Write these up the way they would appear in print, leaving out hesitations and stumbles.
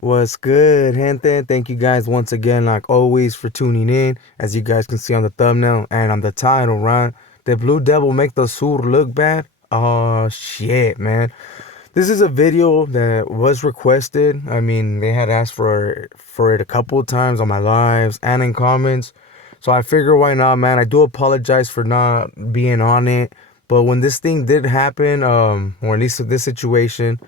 What's good, gente? Thank you guys once again, like always, for tuning in. As you guys can see on the thumbnail and on the title, right? Did Blue Devil make the Sur look bad? Oh, shit, man. This is a video that was requested. I mean, they had asked for it a couple of times on my lives and in comments. So I figure why not, man. I do apologize for not being on it. But when this thing did happen, or at least this situation,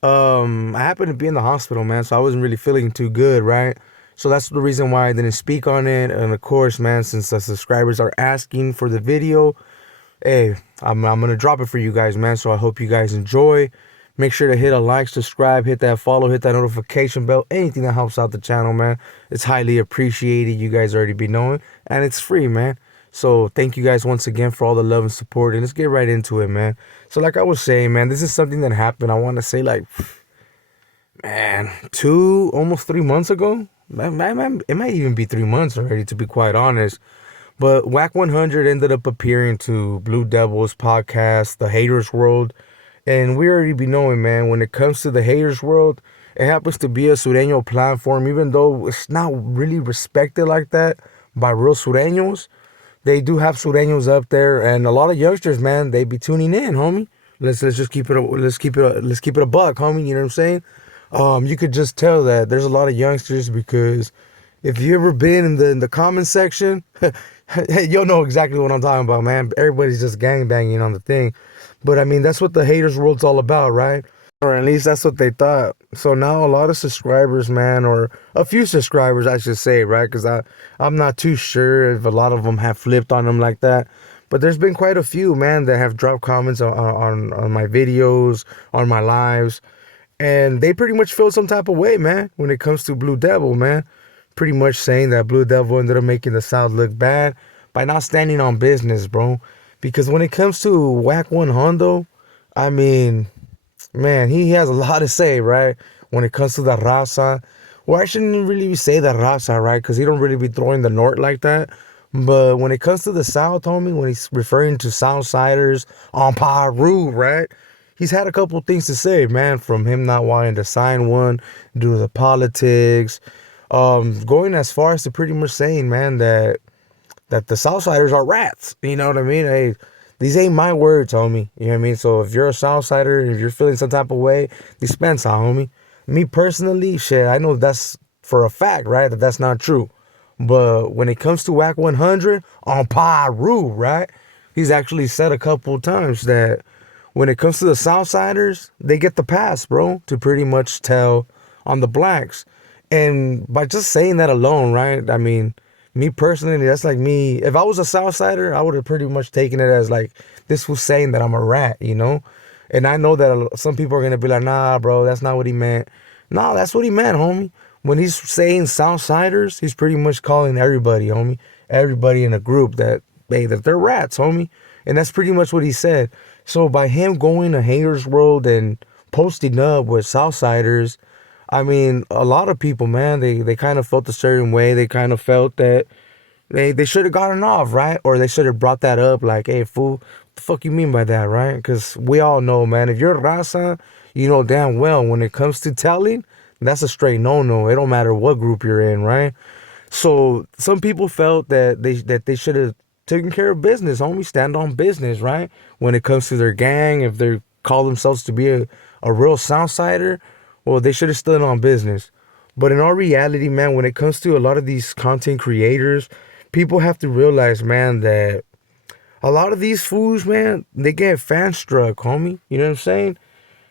I happened to be in the hospital, man, so I wasn't really feeling too good, right? So that's the reason why I didn't speak on it. And of course, man, since the subscribers are asking for the video, hey, I'm gonna drop it for you guys, man. So I hope you guys enjoy. Make sure to hit a like, subscribe, hit that follow, hit that notification bell. Anything that helps out the channel, man. It's highly appreciated. You guys already be knowing, and it's free, man. So thank you guys once again for all the love and support, and let's get right into it, man. So like I was saying, man, this is something that happened, I want to say, like, man, almost 3 months ago. Man, it might even be 3 months already, to be quite honest. But Wack 100 ended up appearing to Blue Devil's podcast, The Haters World. And we already be knowing, man, when it comes to The Haters World, it happens to be a Sureño platform, even though it's not really respected like that by real Sureños. They do have Sureños up there, and a lot of youngsters, man, they be tuning in, homie. Let's just keep it a buck, homie. You know what I'm saying? You could just tell that there's a lot of youngsters, because if you ever been in the comment section, you'll know exactly what I'm talking about, man. Everybody's just gangbanging on the thing, but I mean, that's what The Haters World's all about, right? Or at least that's what they thought. So now a lot of subscribers, man, or a few subscribers, I should say, right? Because I'm not too sure if a lot of them have flipped on them like that. But there's been quite a few, man, that have dropped comments on my videos, on my lives. And they pretty much feel some type of way, man, when it comes to Blue Devil, man. Pretty much saying that Blue Devil ended up making the South look bad by not standing on business, bro. Because when it comes to Wack 100, I mean, man, he has a lot to say, right? When it comes to the raza. Well, I shouldn't really say the raza, right? Because he don't really be throwing the north like that. But when it comes to the South, homie, when he's referring to Southsiders on Peru, right? He's had a couple things to say, man, from him not wanting to sign one due to the politics. Going as far as to pretty much saying, man, that the Southsiders are rats. You know what I mean? Hey, these ain't my words, homie. You know what I mean? So if you're a Southsider, if you're feeling some type of way, dispensa, homie. Me personally, shit, I know that's for a fact, right? That's not true. But when it comes to Wack 100 on Peru, right? He's actually said a couple times that when it comes to the Southsiders, they get the pass, bro, to pretty much tell on the blacks. And by just saying that alone, right? I mean, me personally, that's like me. If I was a Southsider, I would have pretty much taken it as like, this was saying that I'm a rat, you know? And I know that some people are going to be like, nah, bro, that's not what he meant. No, that's what he meant, homie. When he's saying Southsiders, he's pretty much calling everybody, homie. Everybody in a group that they're rats, homie. And that's pretty much what he said. So by him going to Haters World and posting up with Southsiders, I mean, a lot of people, man, they kind of felt a certain way. They kind of felt that they should have gotten off, right? Or they should have brought that up like, hey, fool, what the fuck you mean by that, right? Because we all know, man, if you're a raza, you know damn well when it comes to telling, that's a straight no-no. It don't matter what group you're in, right? So some people felt that they should have taken care of business, homie, stand on business, right? When it comes to their gang, if they call themselves to be a real Southsider, well, they should have stood on business. But in all reality, man, when it comes to a lot of these content creators, people have to realize, man, that a lot of these fools, man, they get fan struck, homie. You know what I'm saying?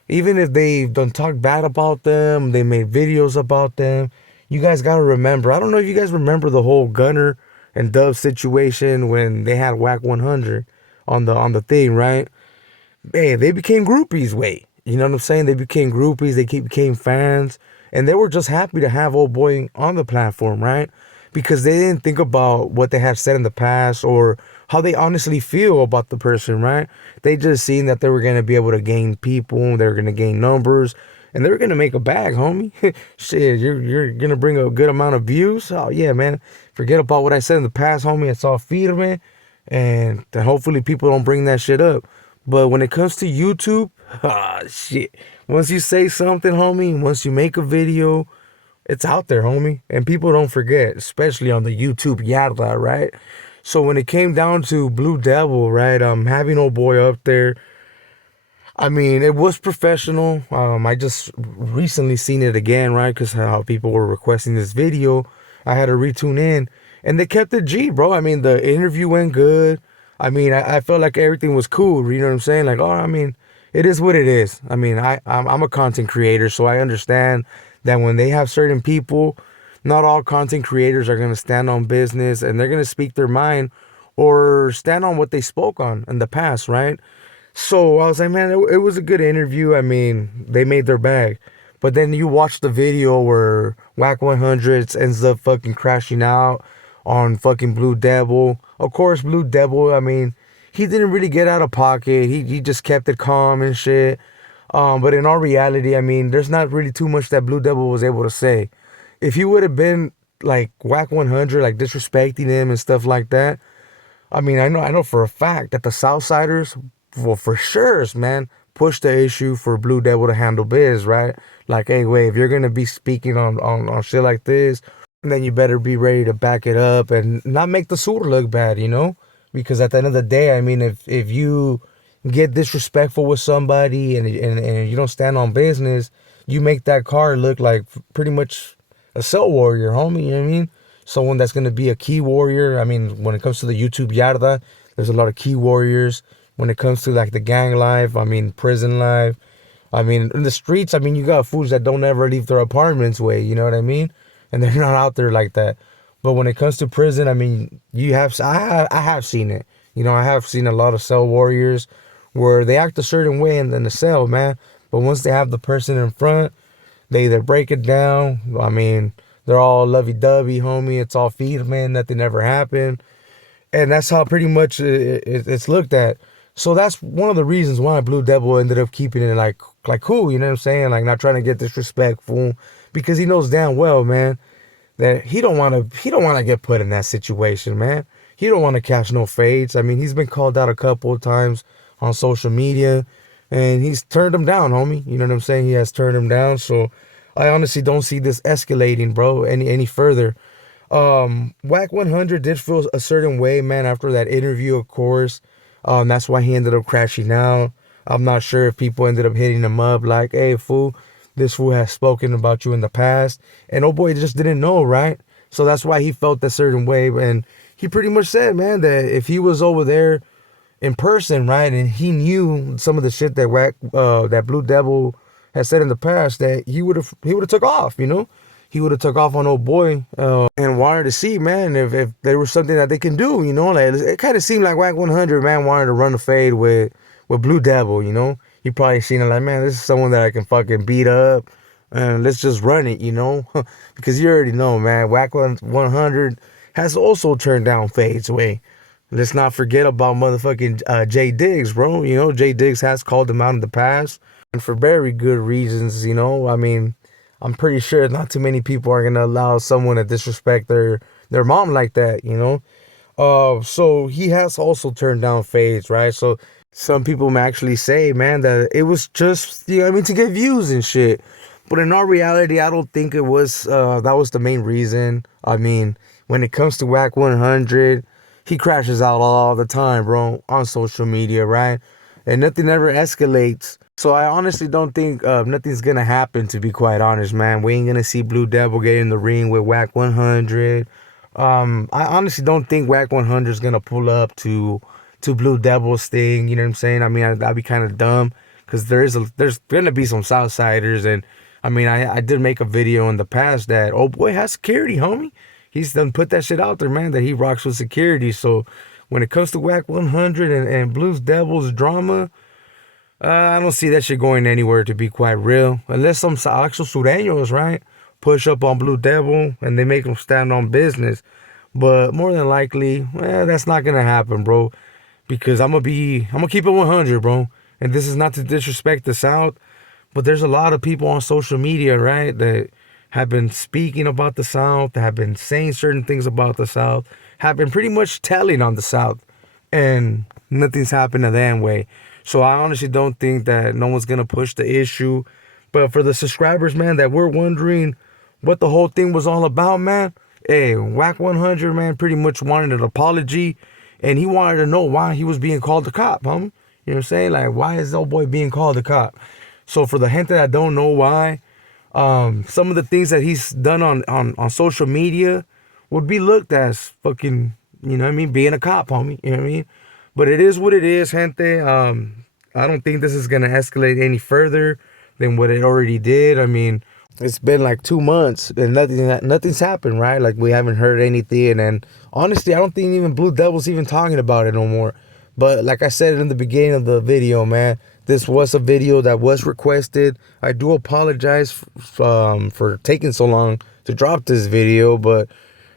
Even if they don't talk bad about them, they made videos about them. You guys got to remember. I don't know if you guys remember the whole Gunner and Dub situation when they had Wack 100 on the thing, right? Hey, they became groupies, wait. You know what I'm saying? They became groupies, became fans, and they were just happy to have old boy on the platform, right? Because they didn't think about what they have said in the past or how they honestly feel about the person, right? They just seen that they were gonna be able to gain people, they were gonna gain numbers, and they were gonna make a bag, homie. Shit, you're gonna bring a good amount of views. Oh yeah, man. Forget about what I said in the past, homie. It's all firme, and hopefully people don't bring that shit up. But when it comes to YouTube, ah, shit. Once you say something, homie, once you make a video, it's out there, homie. And people don't forget, especially on the YouTube yarda, right? So when it came down to Blue Devil, right, having old boy up there, I mean, it was professional. I just recently seen it again, right? Because how people were requesting this video, I had to retune in, and they kept it G, bro. I mean, the interview went good. I mean, I felt like everything was cool. You know what I'm saying? Like, oh, I mean, it is what it is. I mean, I'm a content creator, so I understand that when they have certain people, not all content creators are gonna stand on business and they're gonna speak their mind or stand on what they spoke on in the past, right? So I was like, man, it was a good interview. I mean, they made their bag. But then you watch the video where Wack 100 ends up fucking crashing out on fucking Blue Devil. Of course, Blue Devil, I mean, he didn't really get out of pocket. He just kept it calm and shit. But in all reality, I mean, there's not really too much that Blue Devil was able to say. If he would have been like Wack 100, like disrespecting him and stuff like that, I mean, I know for a fact that the Southsiders, well, for sure, man, push the issue for Blue Devil to handle biz, right? Like, hey, wait, if you're gonna be speaking on shit like this, then you better be ready to back it up and not make the sur look bad, you know? Because at the end of the day, I mean, if you get disrespectful with somebody and you don't stand on business, you make that car look like pretty much a cell warrior, homie. You know what I mean? Someone that's gonna be a key warrior. I mean, when it comes to the YouTube yarda, there's a lot of key warriors. When it comes to like the gang life, I mean, prison life, I mean, in the streets, I mean, you got fools that don't ever leave their apartments way, you know what I mean? And they're not out there like that. But when it comes to prison, I mean, I have seen it. You know, I have seen a lot of cell warriors where they act a certain way in the cell, man. But once they have the person in front, they either break it down. I mean, they're all lovey-dovey, homie. It's all feed, man. Nothing ever happened. And that's how pretty much it's looked at. So that's one of the reasons why Blue Devil ended up keeping it like cool, you know what I'm saying? Like not trying to get disrespectful because he knows damn well, man, that he don't want to get put in that situation, man. He don't want to catch no fades. I mean, he's been called out a couple of times on social media and he's turned him down, homie. You know what I'm saying? He has turned him down. So I honestly don't see this escalating, bro, any further. Wack 100 did feel a certain way, man, after that interview, of course. That's why he ended up crashing out. I'm not sure if people ended up hitting him up like, hey, fool, this fool has spoken about you in the past. And oh boy, just didn't know, right? So that's why he felt that certain way. And he pretty much said, man, that if he was over there in person, right, and he knew some of the shit that that Blue Devil has said in the past, that he would have took off, you know? He would have took off on old boy and wanted to see, man, if there was something that they can do, you know. Like it kind of seemed like Wack 100, man, wanted to run a fade with Blue Devil, you know. He probably seen it like, man, this is someone that I can fucking beat up, and let's just run it, you know. Because you already know, man, Wack 100 has also turned down fades way. Let's not forget about motherfucking Jay Diggs, bro. You know, Jay Diggs has called him out in the past, and for very good reasons, you know. I mean, I'm pretty sure not too many people are gonna allow someone to disrespect their mom like that, you know. So he has also turned down fades, right? So some people may actually say, man, that it was just, you know what I mean, to get views and shit. But in all reality, I don't think it was that was the main reason. I mean, when it comes to Wack 100, he crashes out all the time, bro, on social media, right? And nothing ever escalates. So I honestly don't think nothing's gonna happen, to be quite honest, man. We ain't gonna see Blue Devil get in the ring with Wack 100. I honestly don't think Wack 100 is gonna pull up to Blue Devil's thing. You know what I'm saying? I mean, that'd be kind of dumb because there's gonna be some Southsiders, and I mean, I did make a video in the past that oh boy has security, homie. He's done put that shit out there, man, that he rocks with security. So when it comes to Wack 100 and Blues Devils drama, I don't see that shit going anywhere, to be quite real. Unless some actual Surenos, right, push up on Blue Devil and they make them stand on business. But more than likely, that's not gonna happen, bro. Because I'm gonna keep it 100, bro. And this is not to disrespect the South, but there's a lot of people on social media, right, that have been speaking about the South, that have been saying certain things about the South, have been pretty much telling on the South, and nothing's happened to them way. So I honestly don't think that no one's gonna push the issue. But for the subscribers, man, that were wondering what the whole thing was all about, man, hey, Wack 100, man, pretty much wanted an apology, and he wanted to know why he was being called a cop, homie. You know what I'm saying? Like, why is old boy being called a cop? So for the gente that don't know why, some of the things that he's done on social media would be looked as fucking, you know what I mean, being a cop, homie. You know what I mean? But it is what it is, gente. I don't think this is gonna escalate any further than what it already did. I mean, it's been like 2 months and nothing's happened, right? Like, we haven't heard anything, and honestly, I don't think even Blue Devil's even talking about it no more. But like I said in the beginning of the video, man, this was a video that was requested. I do apologize for taking so long to drop this video, but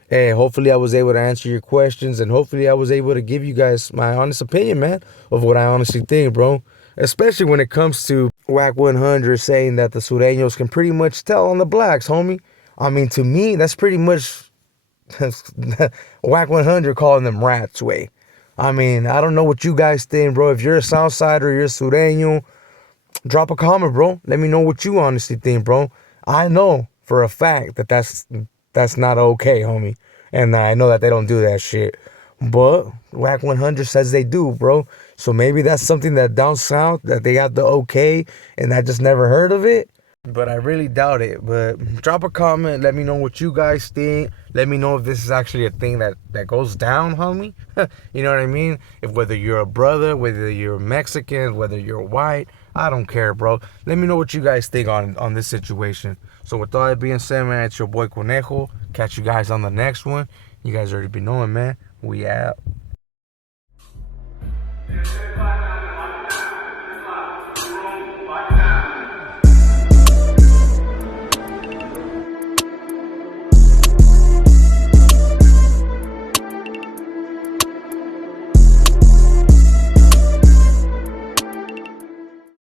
hey, hopefully I was able to answer your questions, and hopefully I was able to give you guys my honest opinion, man, of what I honestly think, bro. Especially when it comes to Wack 100 saying that the Sureños can pretty much tell on the blacks, homie. I mean, to me, that's pretty much Wack 100 calling them rats way. I mean, I don't know what you guys think, bro. If you're a Southsider, you're a Sureño, drop a comment, bro. Let me know what you honestly think, bro. I know for a fact that that's not okay, homie. And I know that they don't do that shit. But Wack 100 says they do, bro. So maybe that's something that down south, that they got the okay, and I just never heard of it. But I really doubt it. But drop a comment. Let me know what you guys think. Let me know if this is actually a thing that goes down, homie. You know what I mean? If whether you're a brother, whether you're Mexican, whether you're white, I don't care, bro. Let me know what you guys think on this situation. So with all that being said, man, it's your boy Conejo. Catch you guys on the next one. You guys already be knowing, man. We out.